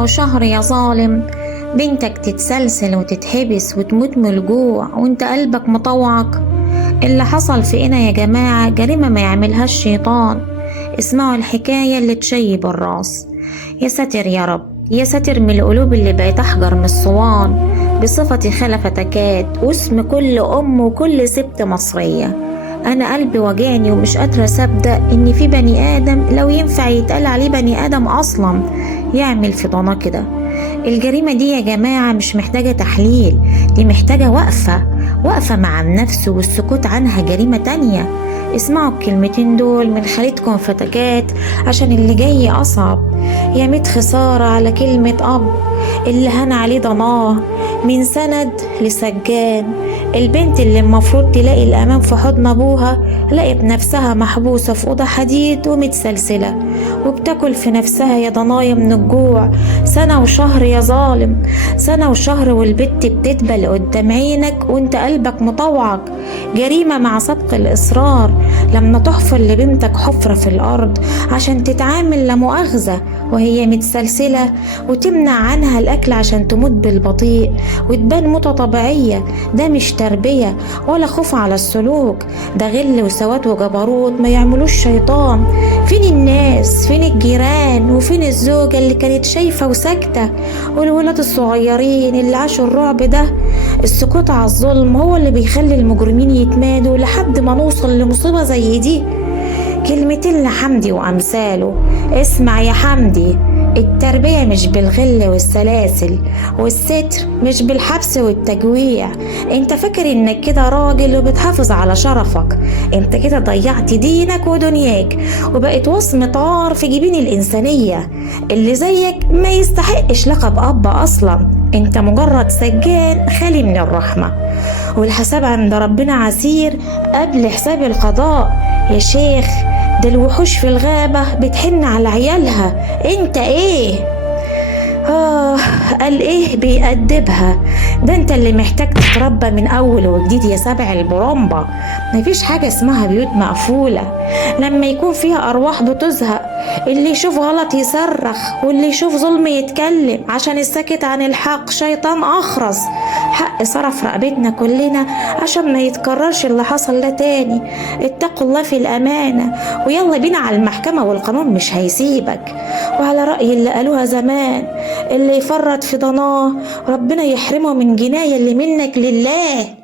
سنة وشهر يا ظالم، بنتك تتسلسل وتتحبس وتموت من الجوع وانت قلبك مطوعك. اللي حصل فينا يا جماعة جريمة ما يعملهاش شيطان. اسمعوا الحكاية اللي تشيب الراس. يا ساتر يا رب، يا ساتر من القلوب اللي بقت أحجر من الصوان. بصفتي خلفة تكاد واسم كل أم وكل ست مصرية، أنا قلبي وجعني ومش قادرة أصدق إن في بني آدم لو ينفع يتقال عليه بني آدم أصلا يعمل في ضنا كده. الجريمة دي يا جماعة مش محتاجة تحليل، دي محتاجة وقفة مع النفس والسكوت عنها جريمة تانية. اسمعوا الكلمتين دول من خالتكم فتكات عشان اللي جاي أصعب. يا ميت خسارة على كلمة أب اللي هان عليه ضناه من سند لسجان. البنت اللي المفروض تلاقي الأمان في حضن أبوها لقت نفسها محبوسة في أوضة حديد ومتسلسلة وبتاكل في نفسها يا ضنايا من الجوع. سنة وشهر يا ظالم، سنة وشهر والبت بتدبل قدام عينك وانت قلبك مطوعك. جريمة مع سبق الإصرار لما تحفر لبنتك حفرة في الأرض عشان تتعامل لا مؤاخذة وهي متسلسلة، وتمنع عنها الأكل عشان تموت بالبطيء وتبان موتة طبيعية. ده مش تربية ولا خوف على السلوك، ده غل وسواد وجبروت ما يعملوش شيطان. فين الناس، فين الجيران، وفين الزوجة اللي كانت شايفة وساكتة، والولاد الصغيرين اللي عاشوا الرعب ده؟ السكوت على الظلم هو اللي بيخلي المجرمين يتمادوا لحد ما نوصل لمصيبة زي دي. كلمتين لحمدي وأمثاله. اسمع يا حمدي، التربية مش بالغل والسلاسل، والستر مش بالحبس والتجويع. انت فاكر انك كده راجل وبتحافظ على شرفك؟ انت كده ضيعت دينك ودنياك وبقت وصمة عار في جبين الإنسانية. اللي زيك ما يستحقش لقب أب أصلا، انت مجرد سجان خالي من الرحمة، والحساب عند ربنا عسير قبل حساب القضاء. يا شيخ ده الوحوش في الغابة بتحن على عيالها، انت ايه؟ قال ايه بيأدبها؟ ده انت اللي محتاج تتربى من اول وجديد يا سبع البرمبة. مفيش حاجة اسمها بيوت مقفولة لما يكون فيها ارواح بتزهق. اللي يشوف غلط يصرخ، واللي يشوف ظلم يتكلم، عشان الساكت عن الحق شيطان اخرس. حق صرف رقبتنا كلنا عشان ما يتكررش اللي حصل ده تاني. اتقوا الله في الامانة ويلا بينا على المحكمة والقانون مش هيسيبك. وعلى رأي اللي قالوها زمان، اللي يفرط في ضناه ربنا يحرمه من جناية اللي منك لله.